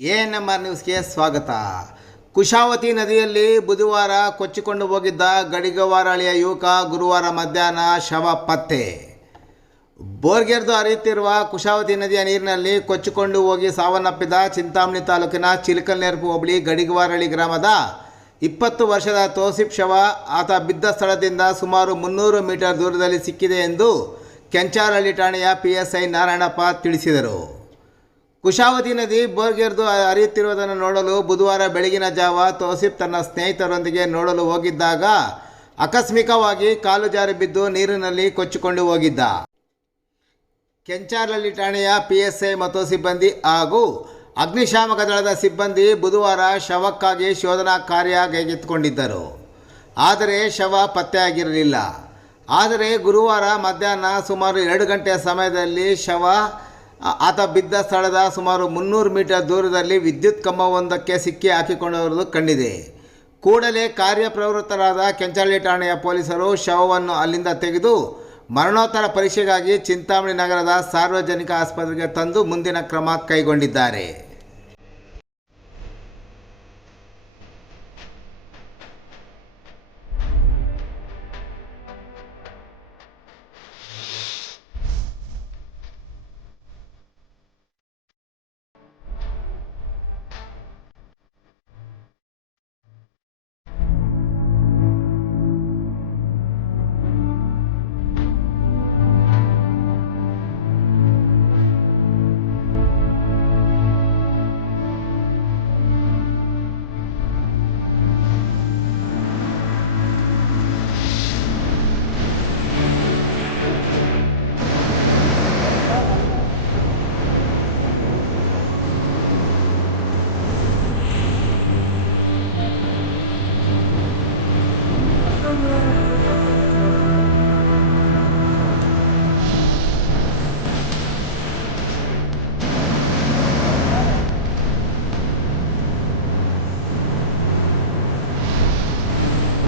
ANMR ನ್ಯೂಸ್ಗೆ ಸ್ವಾಗತ. ಕುಶಾವತಿ ನದಿಯಲ್ಲಿ ಬುಧವಾರ ಕೊಚ್ಚಿಕೊಂಡು ಹೋಗಿದ್ದ ಗಡಿಗವಾರಳಿಯ ಯುವಕ ಗುರುವಾರ ಮಧ್ಯಾಹ್ನ ಶವ ಪತ್ತೆ. ಬೋರ್ಗೆರೆದು ಹರಿಯುತ್ತಿರುವ ಕುಶಾವತಿ ನದಿಯ ನೀರಿನಲ್ಲಿ ಕೊಚ್ಚಿಕೊಂಡು ಹೋಗಿ ಸಾವನ್ನಪ್ಪಿದ ಚಿಂತಾಮಣಿ ತಾಲೂಕಿನ ಚಿಲಕಲ್ನೆರಪು ಹೋಬಳಿ ಗಡಿಗವಾರಳಿ ಗ್ರಾಮದ 20 ವರ್ಷದ ತೌಸಿಫ್ ಶವ ಆತ ಬಿದ್ದ ಸ್ಥಳದಿಂದ ಸುಮಾರು 300 ಮೀಟರ್ ದೂರದಲ್ಲಿ ಸಿಕ್ಕಿದೆ ಎಂದು ಕೆಂಚಾರಹಳ್ಳಿ ಠಾಣೆಯ PSI ನಾರಾಯಣಪ್ಪ ತಿಳಿಸಿದರು. ಕುಶಾವತಿ ನದಿ ಬೋರ್ಗೆರೆದು ಹರಿಯುತ್ತಿರುವುದನ್ನು ನೋಡಲು ಬುಧವಾರ ಬೆಳಗಿನ ಜಾವ ತೌಸಿಫ್ ತನ್ನ ಸ್ನೇಹಿತರೊಂದಿಗೆ ನೋಡಲು ಹೋಗಿದ್ದಾಗ ಆಕಸ್ಮಿಕವಾಗಿ ಕಾಲು ಜಾರಿ ಬಿದ್ದು ನೀರಿನಲ್ಲಿ ಕೊಚ್ಚಿಕೊಂಡು ಹೋಗಿದ್ದ. ಕೆಂಚಾರಹಳ್ಳಿ ಠಾಣೆಯ PSI ಮತ್ತು ಸಿಬ್ಬಂದಿ ಹಾಗೂ ಅಗ್ನಿಶಾಮಕ ದಳದ ಸಿಬ್ಬಂದಿ ಬುಧವಾರ ಶವಕ್ಕಾಗಿ ಶೋಧನಾ ಕಾರ್ಯ ಕೈಗೆತ್ತಿಕೊಂಡಿದ್ದರು. ಆದರೆ ಶವ ಪತ್ತೆಯಾಗಿರಲಿಲ್ಲ. ಆದರೆ ಗುರುವಾರ ಮಧ್ಯಾಹ್ನ ಸುಮಾರು 2 ಗಂಟೆಯ ಸಮಯದಲ್ಲಿ ಶವ ಆತ ಬಿದ್ದ ಸ್ಥಳದ ಸುಮಾರು 300 ಮೀಟರ್ ದೂರದಲ್ಲಿ ವಿದ್ಯುತ್ ಕಂಬವೊಂದಕ್ಕೆ ಸಿಕ್ಕಿ ಹಾಕಿಕೊಂಡಿರುವುದು ಕಂಡಿದೆ. ಕೂಡಲೇ ಕಾರ್ಯಪ್ರವೃತ್ತರಾದ ಕೆಂಚಾರಹಳ್ಳಿ ಠಾಣೆಯ ಪೊಲೀಸರು ಶವವನ್ನು ಅಲ್ಲಿಂದ ತೆಗೆದು ಮರಣೋತ್ತರ ಪರೀಕ್ಷೆಗಾಗಿ ಚಿಂತಾಮಣಿ ನಗರದ ಸಾರ್ವಜನಿಕ ಆಸ್ಪತ್ರೆಗೆ ತಂದು ಮುಂದಿನ ಕ್ರಮ ಕೈಗೊಂಡಿದ್ದಾರೆ.